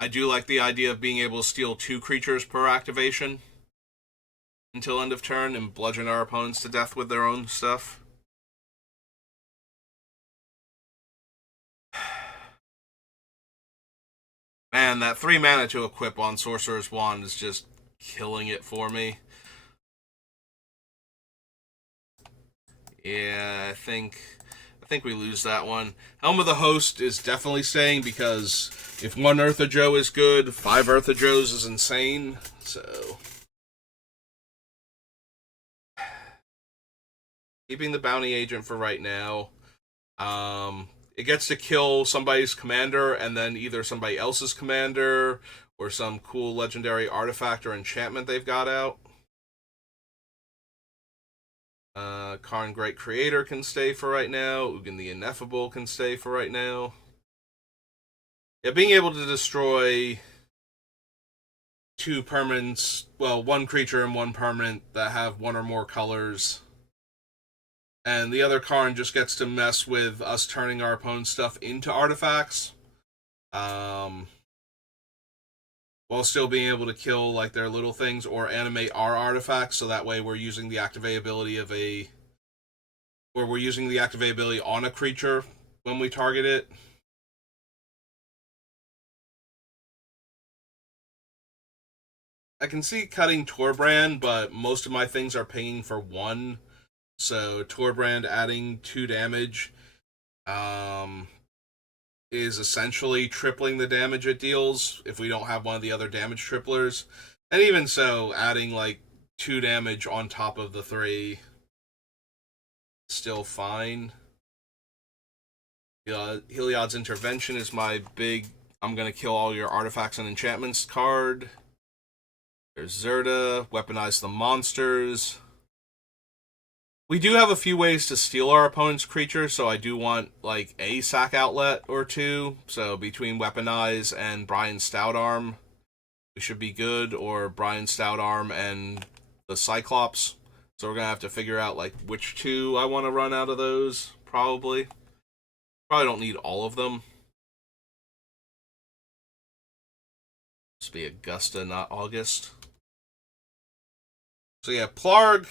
I do like the idea of being able to steal 2 creatures per activation until end of turn and bludgeon our opponents to death with their own stuff. Man, that 3 mana to equip on Sorcerer's Wand is just killing it for me. Yeah, I think we lose that one. Helm of the Host is definitely staying because if 1 Ertha Joe is good, 5 Ertha Joes is insane. So keeping the Bounty Agent for right now. It gets to kill somebody's commander and then either somebody else's commander or some cool legendary artifact or enchantment they've got out. Karn Great Creator can stay for right now. Ugin the Ineffable can stay for right now. Yeah, being able to destroy 2 permanents, well, 1 creature and 1 permanent that have 1 or more colors. And the other Karn just gets to mess with us turning our opponent's stuff into artifacts. While still being able to kill like their little things or animate our artifacts, so that way we're using the activate ability of we're using the activate ability on a creature when we target it. I can see cutting Torbrand, but most of my things are pinging for 1. So Torbrand adding 2 damage is essentially tripling the damage it deals if we don't have one of the other damage triplers. And even so, adding like 2 damage on top of the 3 still fine. Heliod's Intervention is my big I'm gonna kill all your artifacts and enchantments card. There's Ertha, weaponize the monsters. We do have a few ways to steal our opponent's creatures, so I do want like a sack outlet or 2. So between Weaponize and Brian Stoutarm, we should be good, or Brian Stoutarm and the Cyclops. So we're gonna have to figure out like which 2 I want to run out of those. Probably don't need all of them. This be Augusta, not August. So yeah, Plarg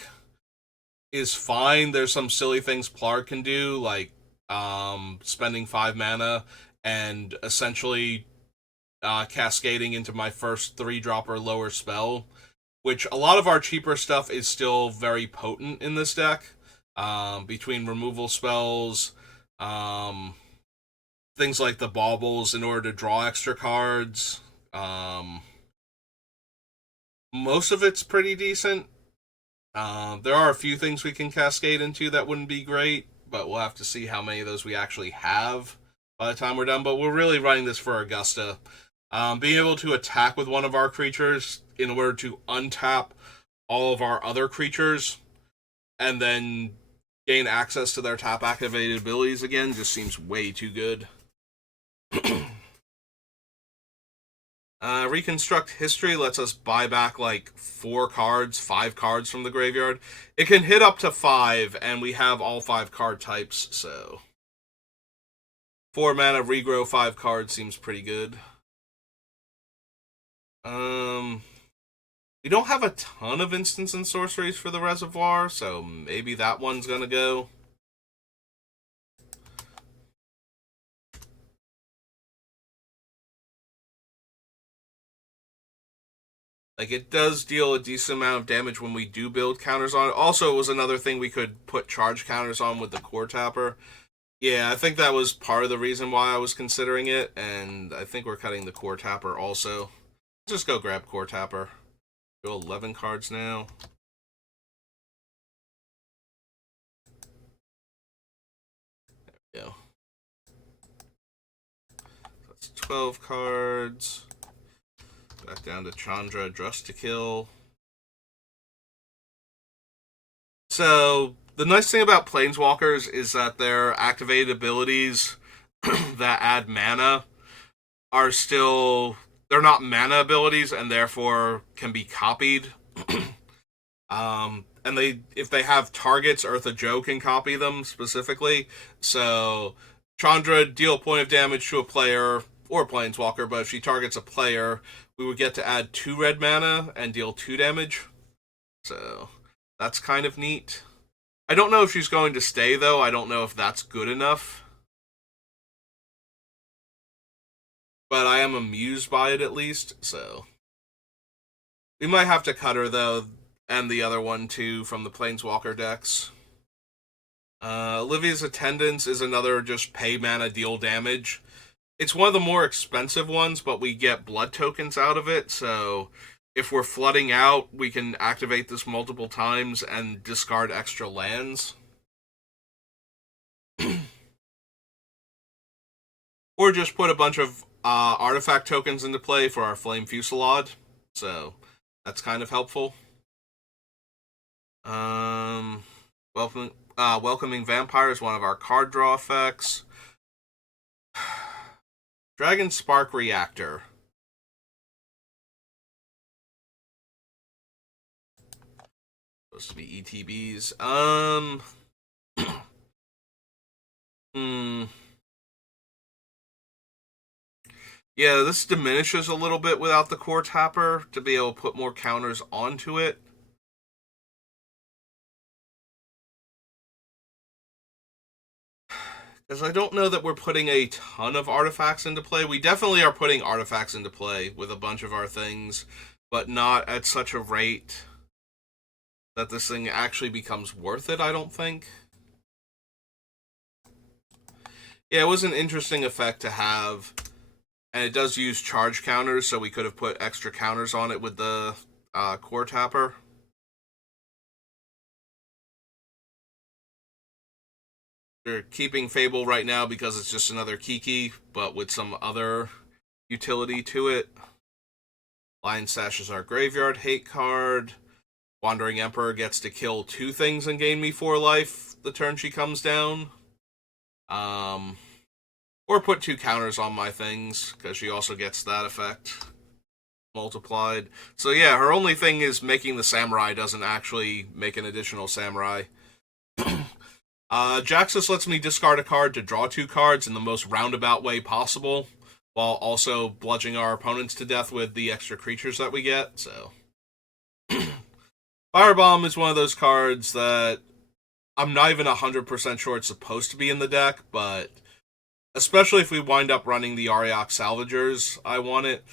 is fine. There's some silly things Plarg can do, like spending 5 mana and essentially cascading into my first 3-drop or lower spell, which a lot of our cheaper stuff is still very potent in this deck. Between removal spells, things like the baubles in order to draw extra cards. Most of it's pretty decent. There are a few things we can cascade into that wouldn't be great, but we'll have to see how many of those we actually have by the time we're done. But we're really running this for Augusta. Being able to attack with one of our creatures in order to untap all of our other creatures and then gain access to their tap activated abilities again just seems way too good. Reconstruct History lets us buy back like 5 cards from the graveyard. It can hit up to 5, and we have all 5 card types, so 4 mana regrow 5 cards seems pretty good. We don't have a ton of instants and sorceries for the reservoir, so maybe that one's gonna go. Like, it does deal a decent amount of damage when we do build counters on it. Also, it was another thing we could put charge counters on with the Core Tapper. Yeah, I think that was part of the reason why I was considering it, and I think we're cutting the Core Tapper also. Just go grab Core Tapper. Go 11 cards now. There we go. That's 12 cards. Back down to Chandra, Drust to Kill. So, the nice thing about Planeswalkers is that their activated abilities that add mana are still they're not mana abilities and therefore can be copied. And if they have targets, Ertha Joe can copy them specifically. So Chandra deal a point of damage to a player or a planeswalker, but if she targets a player, we would get to add 2 red mana and deal 2 damage. So that's kind of neat. I don't know if she's going to stay though. I don't know if that's good enough. But I am amused by it at least, so we might have to cut her though, and the other one too from the Planeswalker decks. Olivia's Attendance is another just pay mana, deal damage. It's one of the more expensive ones, but we get blood tokens out of it, so if we're flooding out, we can activate this multiple times and discard extra lands. Or just put a bunch of artifact tokens into play for our Flame Fusillade, so that's kind of helpful. Welcoming Vampire is one of our card draw effects. Dragon Spark Reactor. Supposed to be ETBs. Yeah, this diminishes a little bit without the core tapper to be able to put more counters onto it. Because I don't know that we're putting a ton of artifacts into play. We definitely are putting artifacts into play with a bunch of our things, but not at such a rate that this thing actually becomes worth it, I don't think. Yeah, it was an interesting effect to have, and it does use charge counters, so we could have put extra counters on it with the core tapper. We're keeping Fable right now because it's just another Kiki, but with some other utility to it. Lion Sash is our graveyard hate card. Wandering Emperor gets to kill 2 things and gain me 4 life the turn she comes down. Or put 2 counters on my things, because she also gets that effect multiplied. So yeah, her only thing is making the Samurai doesn't actually make an additional Samurai. Jaxus lets me discard a card to draw 2 cards in the most roundabout way possible, while also bludgeoning our opponents to death with the extra creatures that we get, so... Firebomb is one of those cards that I'm not even 100% sure it's supposed to be in the deck, but especially if we wind up running the Ariok Salvagers, I want it.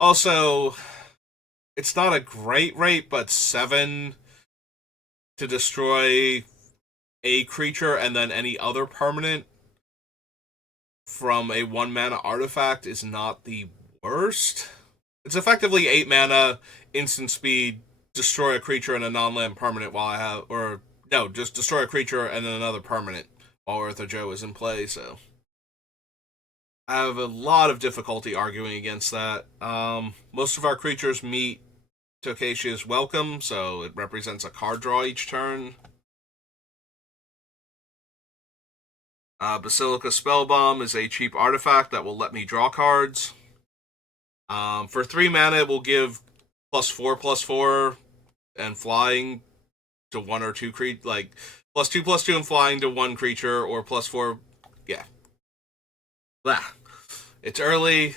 Also, it's not a great rate, but 7 to destroy a creature and then any other permanent from a 1 mana artifact is not the worst. It's effectively 8 mana, instant speed, destroy a creature and a non-land permanent while I have, or no, just destroy a creature and then another permanent while Ertha Joe is in play, so I have a lot of difficulty arguing against that. Most of our creatures meet Tokashia's Welcome, so it represents a card draw each turn. Basilica Spellbomb is a cheap artifact that will let me draw cards. For 3 mana, it will give +4/+4 and flying to 1 or 2 creatures, like +2/+2 and flying to 1 creature, or +4. Yeah. Blah. It's early,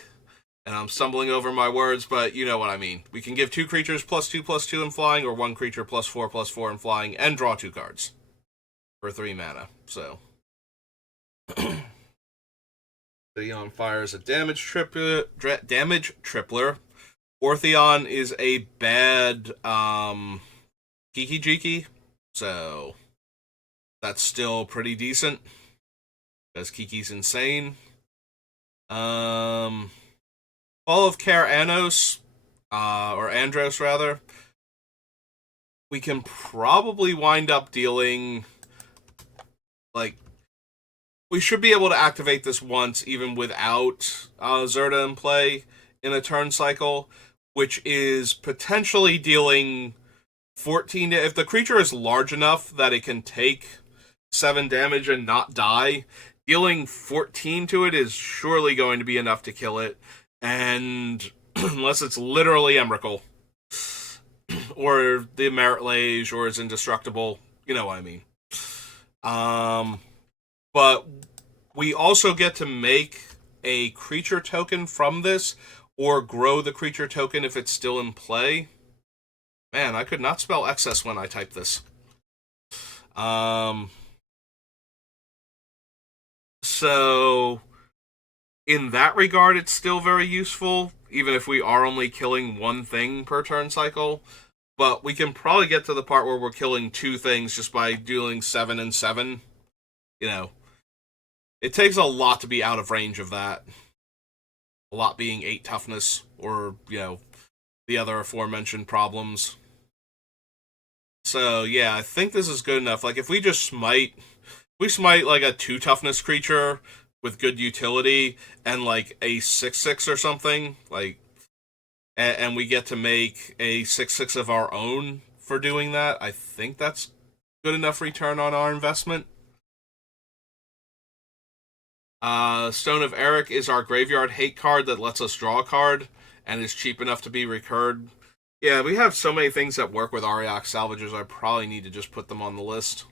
and I'm stumbling over my words, but you know what I mean. We can give 2 creatures +2/+2 and flying, or 1 creature +4/+4 and flying, and draw 2 cards for 3 mana. So. Theon Fire is a damage tripler. Ortheon is a bad Kiki Jiki, so that's still pretty decent because Kiki's insane. Fall of Care Anos, or Andros rather, we can probably wind up dealing, like, we should be able to activate this once even without Zerta in play in a turn cycle, which is potentially dealing 14... If the creature is large enough that it can take 7 damage and not die, dealing 14 to it is surely going to be enough to kill it. And unless it's literally Emrakul or the Merit Lage or is indestructible. You know what I mean. Um, but we also get to make a creature token from this or grow the creature token if it's still in play. Man, I could not spell excess when I typed this. Um, so in that regard, it's still very useful, even if we are only killing one thing per turn cycle. But we can probably get to the part where we're killing two things just by doing 7 and 7. You know, it takes a lot to be out of range of that. A lot being 8 toughness, or, the other aforementioned problems. So, yeah, I think this is good enough. Like, if we just smite like a 2 toughness creature with good utility and like a 6/6 or something, like, and we get to make a 6/6 of our own for doing that, I think that's good enough return on our investment. Stone of Eric is our graveyard hate card that lets us draw a card and is cheap enough to be recurred. Yeah, we have so many things that work with Ariok Salvagers, I probably need to just put them on the list.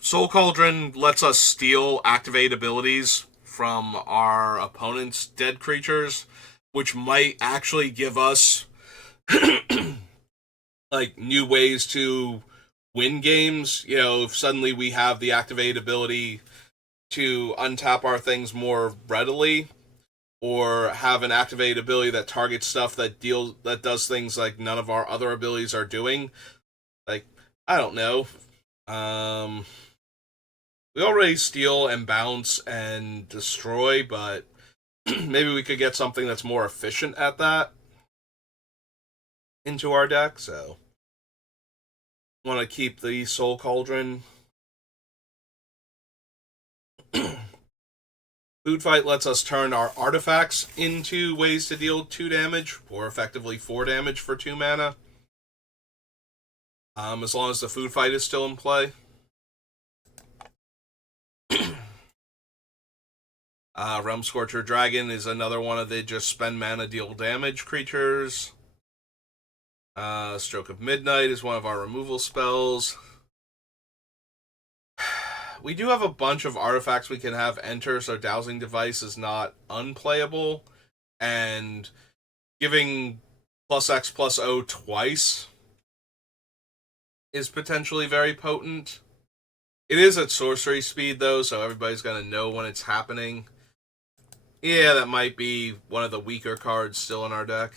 Soul Cauldron lets us steal activate abilities from our opponent's dead creatures, which might actually give us like new ways to win games. If suddenly we have the activate ability to untap our things more readily, or have an activate ability that targets stuff that does things like none of our other abilities are doing. Like, I don't know. We already steal and bounce and destroy, but maybe we could get something that's more efficient at that into our deck. So, want to keep the Soul Cauldron. Food Fight lets us turn our artifacts into ways to deal 2 damage, or effectively 4 damage for 2 mana. As long as the Food Fight is still in play. Realm Scorcher Dragon is another one of the just spend mana, deal damage creatures. Stroke of Midnight is one of our removal spells. We do have a bunch of artifacts we can have enter, so Dowsing Device is not unplayable. And giving +X+O twice is potentially very potent. It is at sorcery speed, though, so everybody's going to know when it's happening. Yeah, that might be one of the weaker cards still in our deck.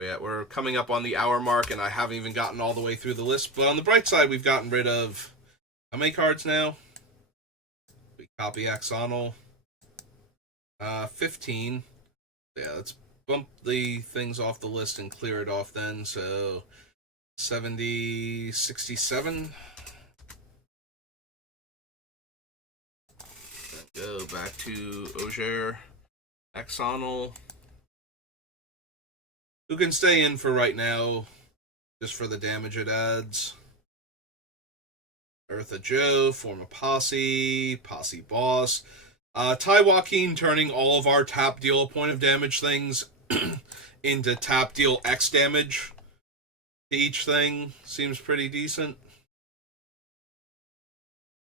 Yeah, we're coming up on the hour mark, and I haven't even gotten all the way through the list. But on the bright side, we've gotten rid of how many cards now? We copy Axonal. 15. Yeah, let's bump the things off the list and clear it off then. So 70, 67. Go back to Ogier, Axonal. Who can stay in for right now, just for the damage it adds. Ertha Joe, form a Posse Boss. Ty Joaquin turning all of our tap deal a point of damage things into tap deal X damage to each thing seems pretty decent.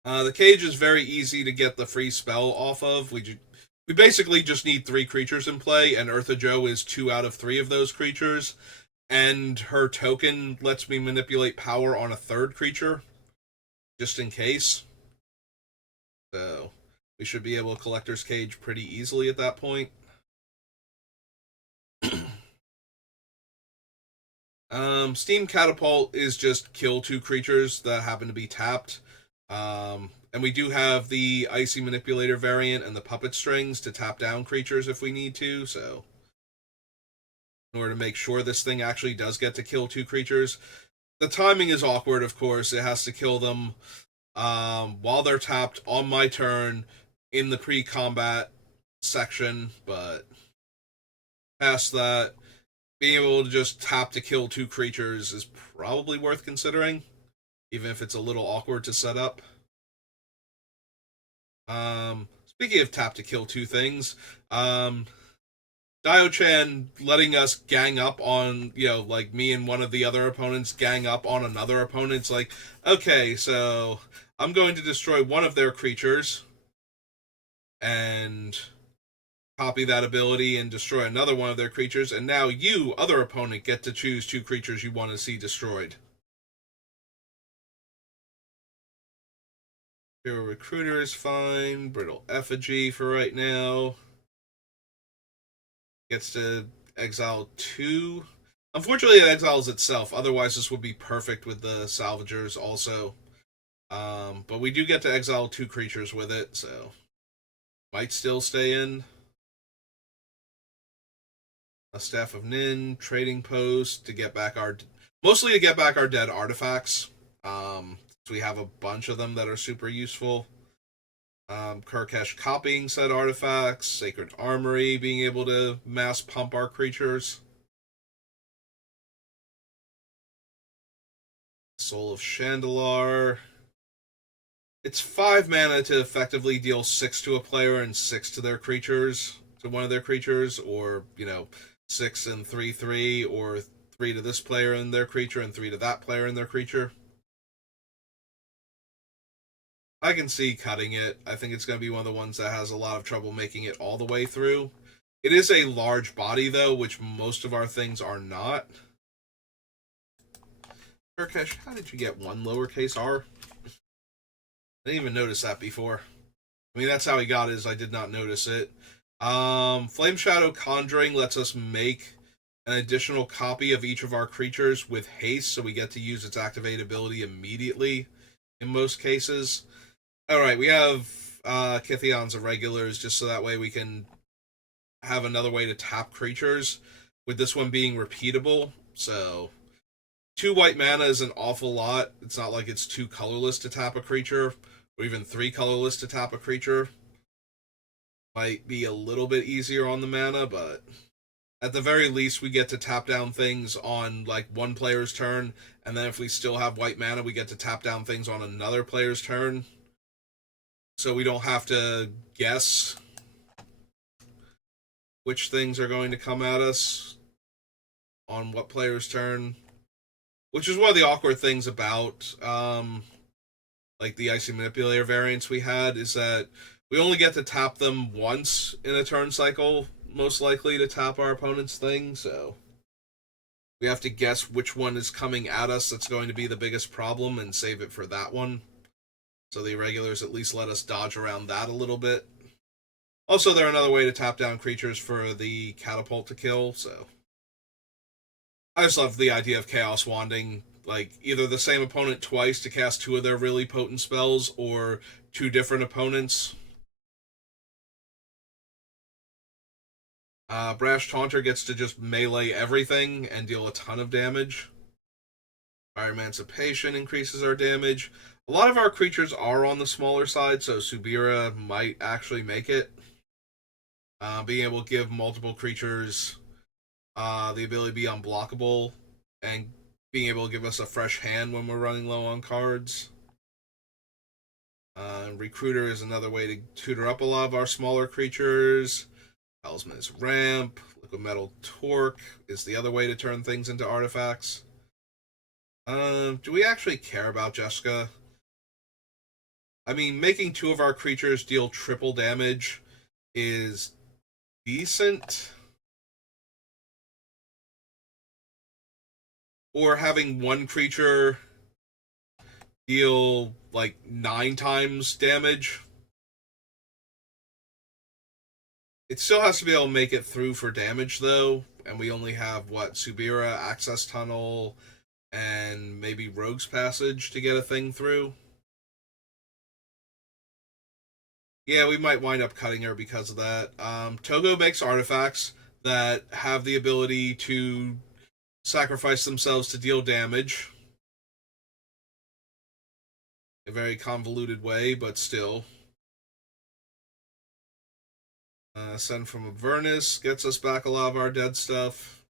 The cage is very easy to get the free spell off of. We basically just need 3 creatures in play, and Ertha Joe is 2 out of 3 of those creatures. And her token lets me manipulate power on a 3rd creature, just in case. So we should be able to Collector's Cage pretty easily at that point. Steam Catapult is just kill 2 creatures that happen to be tapped. And we do have the Icy Manipulator variant and the Puppet Strings to tap down creatures if we need to, so in order to make sure this thing actually does get to kill 2 creatures. The timing is awkward, of course. It has to kill them while they're tapped on my turn in the pre-combat section, but past that, being able to just tap to kill 2 creatures is probably worth considering, even if it's a little awkward to set up. Speaking of tap to kill two things, um, Dio-chan letting us gang up on, like me and one of the other opponents gang up on another opponent's like, okay, so I'm going to destroy one of their creatures and copy that ability and destroy another one of their creatures, and now you, other opponent, get to choose two creatures you want to see destroyed. Hero Recruiter is fine. Brittle Effigy for right now. Gets to exile two. Unfortunately, it exiles itself. Otherwise, this would be perfect with the Salvagers also. But we do get to exile two creatures with it, so might still stay in. A Staff of Nin, Trading Post to get back mostly to get back our dead artifacts. So we have a bunch of them that are super useful. Kurkesh copying said artifacts, Sacred Armory being able to mass pump our creatures, Soul of Chandelar. It's 5 mana to effectively deal 6 to a player and 6 to their creatures, to one of their creatures, or, 6 and 3/3, or 3 to this player and their creature, and 3 to that player and their creature. I can see cutting it. I think it's going to be one of the ones that has a lot of trouble making it all the way through. It is a large body, though, which most of our things are not. Urkesh, how did you get one lowercase r? I didn't even notice that before. I mean, that's how he got it, is I did not notice it. Flame Shadow Conjuring lets us make an additional copy of each of our creatures with haste, so we get to use its activate ability immediately in most cases. Alright, we have Kytheon's Irregulars, just so that way we can have another way to tap creatures, with this one being repeatable. So 2 white mana is an awful lot. It's not like it's 2 colorless to tap a creature, or even 3 colorless to tap a creature. Might be a little bit easier on the mana, but at the very least, we get to tap down things on like one player's turn, and then if we still have white mana, we get to tap down things on another player's turn. So we don't have to guess which things are going to come at us on what player's turn. Which is one of the awkward things about like the Icy Manipulator variants we had, is that we only get to tap them once in a turn cycle, most likely to tap our opponent's thing, so we have to guess which one is coming at us that's going to be the biggest problem and save it for that one. So the Irregulars at least let us dodge around that a little bit. Also, they're another way to tap down creatures for the Catapult to kill, so I just love the idea of Chaos Wanding, like either the same opponent twice to cast 2 of their really potent spells, or 2 different opponents. Brash Taunter gets to just melee everything and deal a ton of damage. Fire Emancipation increases our damage. A lot of our creatures are on the smaller side, so Subira might actually make it. Being able to give multiple creatures the ability to be unblockable, and being able to give us a fresh hand when we're running low on cards. Recruiter is another way to tutor up a lot of our smaller creatures. Talisman is ramp. Liquid Metal Torque is the other way to turn things into artifacts. Do we actually care about Jessica? I mean, making 2 of our creatures deal triple damage is decent. Or having one creature deal like 9 times damage. It still has to be able to make it through for damage, though, and we only have, Subira, Access Tunnel, and maybe Rogue's Passage to get a thing through. Yeah, we might wind up cutting her because of that. Togo makes artifacts that have the ability to sacrifice themselves to deal damage. A very convoluted way, but still. Send from Avernus gets us back a lot of our dead stuff.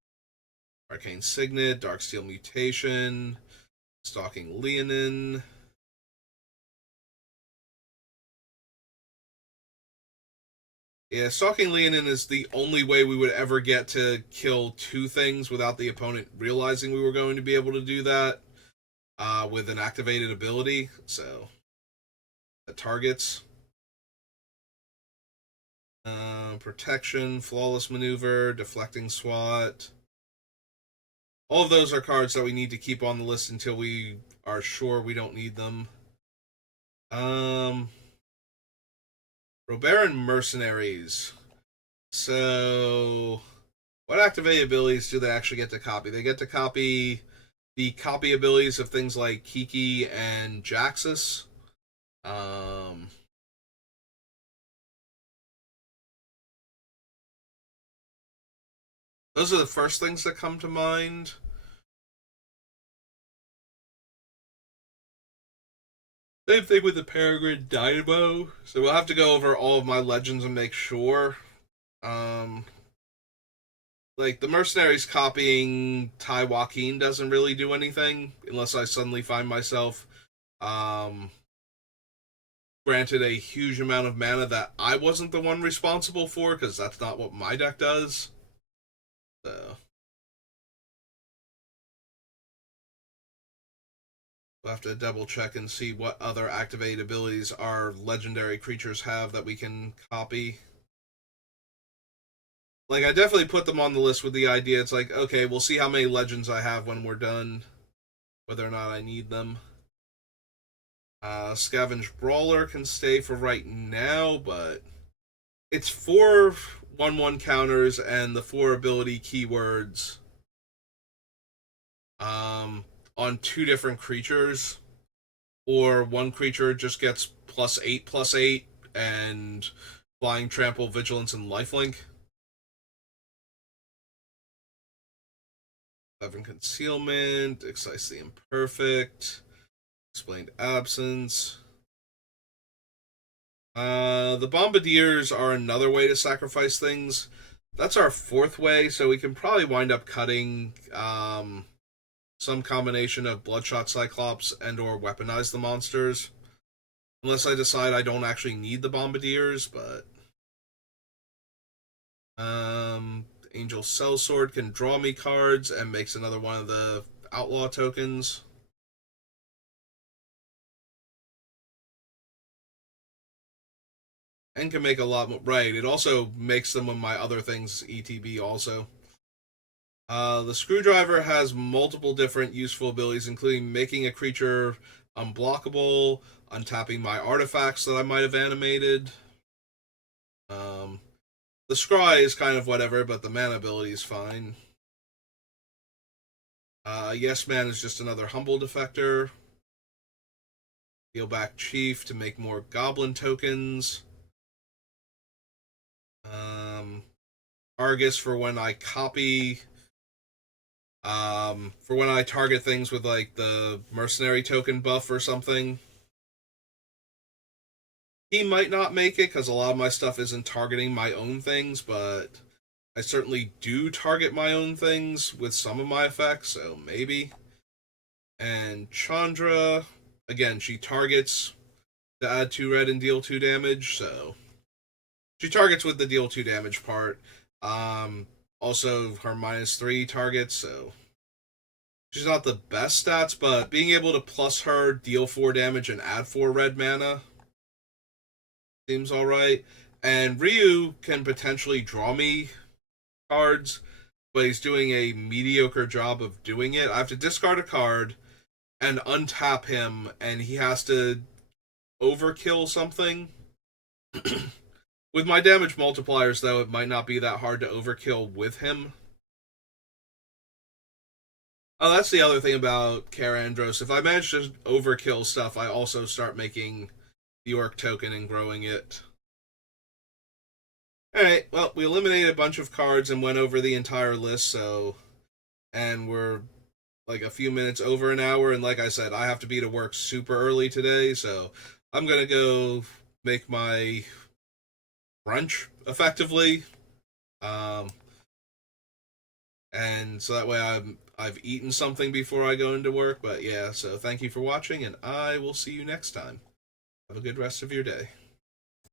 Arcane Signet, Darksteel Mutation, Stalking Leonin. Yeah, stalking Leonin is the only way we would ever get to kill two things without the opponent realizing we were going to be able to do that with an activated ability. So, the targets. Protection, flawless maneuver, deflecting swat. All of those are cards that we need to keep on the list until we are sure we don't need them. Robaran Mercenaries. So, what activated abilities do they actually get to copy? They get to copy the copy abilities of things like Kiki and Jaxus. Um, those are the first things that come to mind. Same thing with the Peregrine Dynamo. So we'll have to go over all of my legends and make sure. Um, like the mercenaries copying Ty Joaquin doesn't really do anything unless I suddenly find myself um, granted a huge amount of mana that I wasn't the one responsible for because that's not what my deck does. So we'll have to double check and see what other activated abilities our legendary creatures have that we can copy. Like, I definitely put them on the list with the idea it's like, okay, we'll see how many legends I have when we're done, whether or not I need them. Scavenge Brawler can stay for right now, but it's 4/1/1 counters and the 4 ability keywords um, on 2 different creatures, or one creature just gets +8/+8 and Flying, Trample, Vigilance, and Lifelink. 7 Concealment, Excise the Imperfect, Explained Absence. The Bombardiers are another way to sacrifice things. That's our 4th way, so we can probably wind up cutting some combination of Bloodshot Cyclops and or weaponize the monsters. Unless I decide I don't actually need the Bombardiers, but Angel Sellsword can draw me cards and makes another one of the outlaw tokens. And can make a lot more. Right, it also makes them with my other things ETB also. The Screwdriver has multiple different useful abilities, including making a creature unblockable, untapping my artifacts that I might have animated. Um, the Scry is kind of whatever, but the mana ability is fine. Yes Man is just another humble defector. Deal back Chief to make more goblin tokens. Um, Argus for when I copy. For when I target things with like the mercenary token buff or something. He might not make it because a lot of my stuff isn't targeting my own things, but I certainly do target my own things with some of my effects, so maybe. And Chandra, again, she targets to add 2 red and deal 2 damage, so she targets with the deal 2 damage part. Also, her -3 targets, so she's not the best stats, but being able to plus her, deal 4 damage, and add 4 red mana seems alright. And Ryu can potentially draw me cards, but he's doing a mediocre job of doing it. I have to discard a card and untap him, and he has to overkill something. With my damage multipliers, though, it might not be that hard to overkill with him. Oh, that's the other thing about Karandros. If I manage to overkill stuff, I also start making the Orc token and growing it. Alright, well, we eliminated a bunch of cards and went over the entire list, so. And we're like a few minutes over an hour, and like I said, I have to be to work super early today, so I'm gonna go make my brunch effectively. Um, and so that way I've eaten something before I go into work. But yeah, so thank you for watching, and I will see you next time. Have a good rest of your day.